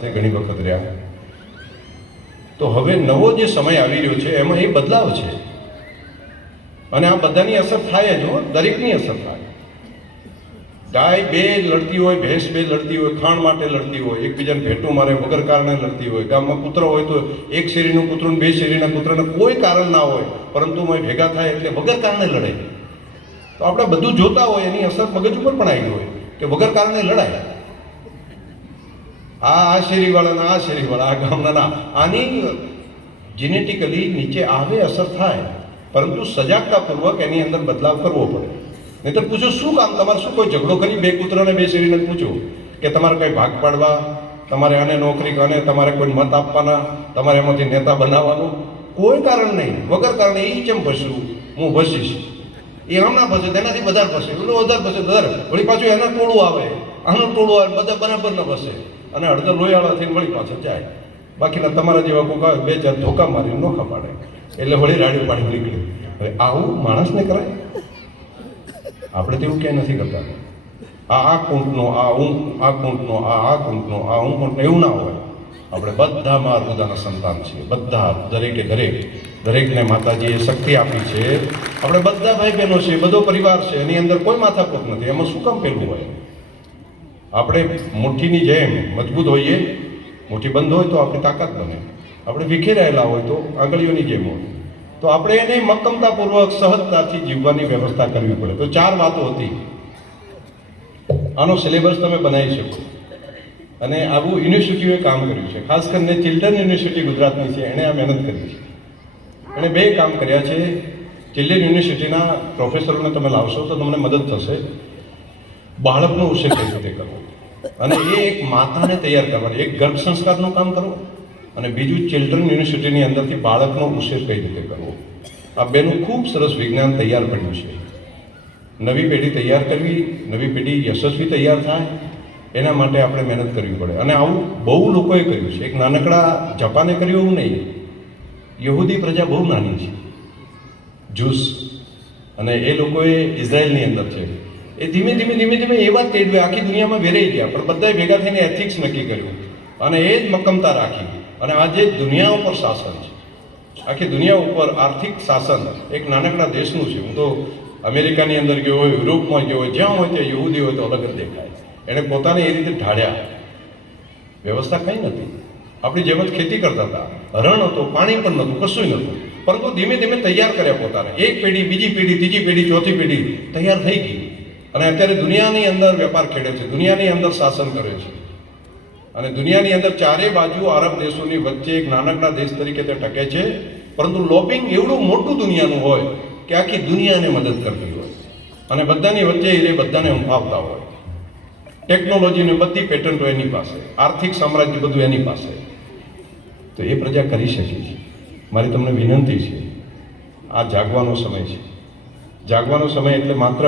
સાથે ઘણી વખત રહ્યા. તો હવે નવો જે સમય આવી રહ્યો છે, એમાં એ બદલાવ છે. અને આ બધાની અસર થાય જ દરેકની અસર થાય. ગાય બે લડતી હોય, ભેંસ બે લડતી હોય, ખાણ માટે લડતી હોય, એકબીજાને ભેટો મારે વગર કારણે લડતી હોય, ગામમાં કૂતરો હોય તો એક શેરીનું કૂતરું બે શેરીના કૂતરાને કોઈ કારણ ના હોય, પરંતુ મેં ભેગા થાય એટલે વગર કારણે લડે તો આપણે બધું જોતા હોય, એની અસર મગજ ઉપર પણ આવી હોય કે વગર કારણે લડાય. આ આ શેરીવાળાના આ શેરીવાળા આ ગામના આની જેનેટિકલી નીચે આવે અસર થાય, પરંતુ સજાગતાપૂર્વક એની અંદર બદલાવ કરવો પડે. નહીતર પૂછો, શું કામ? તમારે શું કોઈ ઝઘડો કરી? બે કૂતરાને બે શેરીને પૂછો કે તમારે કંઈ ભાગ પાડવા, તમારે આને નોકરી અને તમારે કોઈ મત આપવાના, તમારે એમાંથી નેતા બનાવવાનું? કોઈ કારણ નહીં. વગર કારણે એ કેમ ફસ્યું હું ભસીશ. એ હમણાં ફસે તેનાથી વધારે ભસે. એટલું વધારે ભસે, વધારે. વળી પાછું એના ટોળું આવે. આનું ટોળું આવે, બધા બરાબર ન ફસે અને અડધા લોયાળા થઈને વળી પાછળ જાય. બાકીના તમારા જેવા કોક બે ચાર ધોકા મારી નોખા પાડે એટલે વળી રાડ્યું પાણી નીકળ્યું હવે આવું માણસને કરાય? આપણે તેવું ક્યાંય નથી કરતા. આ આ કુંટનો, આ ઊંઘ આ કુંટનો, આ આ કુંટનો, આ ઊંઘ કુંટનો એવું ના હોય. આપણે બધા માર પોતાના સંતાન છીએ. બધા, દરેકે દરેક. દરેકને માતાજીએ શક્તિ આપી છે. આપણે બધા ભાઈ બહેનો છે બધો પરિવાર છે. એની અંદર કોઈ માથાકૂટ નથી. એમાં શું કામ પેલું હોય? આપણે મુઠ્ઠીની જેમ મજબૂત હોઈએ મુઠ્ઠી બંધ હોય તો આપણી તાકાત બને. આપણે વિખેરાયેલા હોય તો આંગળીઓની જેમ હોય. તો આપણે એને મક્કમતાપૂર્વક સહજતાથી જીવવાની વ્યવસ્થા કરવી પડે. તો ચાર વાતો હતી. આનો સિલેબસ તમે બનાવી શકો. અને આવું યુનિવર્સિટીઓએ કામ કર્યું છે. ખાસ કરીને ચિલ્ડ્રન યુનિવર્સિટી ગુજરાતની છે. એણે આ મહેનત કરી છે. એણે બે કામ કર્યા છે. ચિલ્ડ્રન યુનિવર્સિટીના પ્રોફેસરોને તમે લાવશો તો તમને મદદ થશે. બાળકનો ઉછેર કઈ રીતે કરવો? અને એ એક માતાને તૈયાર કરવાની, એક ગર્ભ સંસ્કારનું કામ કરો અને બીજું ચિલ્ડ્રન યુનિવર્સિટીની અંદરથી બાળકનો ઉછેર કઈ રીતે કરવો? આ બેનું ખૂબ સરસ વિજ્ઞાન તૈયાર પડ્યું છે. નવી પેઢી તૈયાર કરવી, નવી પેઢી યશસ્વી તૈયાર થાય, એના માટે આપણે મહેનત કરવી પડે. અને આવું બહુ લોકોએ કર્યું છે. એક નાનકડા જાપાને કર્યું એવું નહીં. યહૂદી પ્રજા બહુ નાની છે. જૂસ. અને એ લોકોએ ઇઝરાયલની અંદર છે એ ધીમે ધીમે ધીમે ધીમે એવા તેડવે આખી દુનિયામાં વેરાઈ ગયા, પણ બધાએ ભેગા થઈને એથિક્સ નક્કી કર્યું. અને એ જ મક્કમતા રાખી. અને આજે દુનિયા ઉપર શાસન છે. આખી દુનિયા ઉપર આર્થિક શાસન એક નાનકડા દેશનું છે. હું તો અમેરિકાની અંદર ગયો હોય, યુરોપમાં ગયો હોય, જ્યાં હોય ત્યાં યહૂદી હોય તો અલગ જ દેખાય. એણે પોતાને એ રીતે ઢાળ્યા. વ્યવસ્થા કંઈ નથી આપણી જેમ જ ખેતી કરતા હતા. રણ હતો, પાણી પણ નહોતું, કશું નહોતું. પરંતુ ધીમે ધીમે તૈયાર કર્યા પોતાને. એક પેઢી, બીજી પેઢી, ત્રીજી પેઢી, ચોથી પેઢી તૈયાર થઈ ગઈ. અને અત્યારે દુનિયાની અંદર વેપાર ખેડે છે, દુનિયાની અંદર શાસન કરે છે. અને દુનિયાની અંદર ચારે બાજુ આરબ દેશોની વચ્ચે એક નાનકડા દેશ તરીકે તે ટકે છે, પરંતુ લોબિંગ એવડું મોટું દુનિયાનું હોય કે આખી દુનિયાને મદદ કરતી હોય. અને બધાની વચ્ચે એ બધાને હંફાવતા હોય. ટેકનોલોજીની બધી પેટન્ટો એની પાસે, આર્થિક સામ્રાજ્ય બધું એની પાસે. તો એ પ્રજા કરી શકે છે. મારી તમને વિનંતી છે, આ જાગવાનો સમય છે. જાગવાનો સમય એટલે માત્ર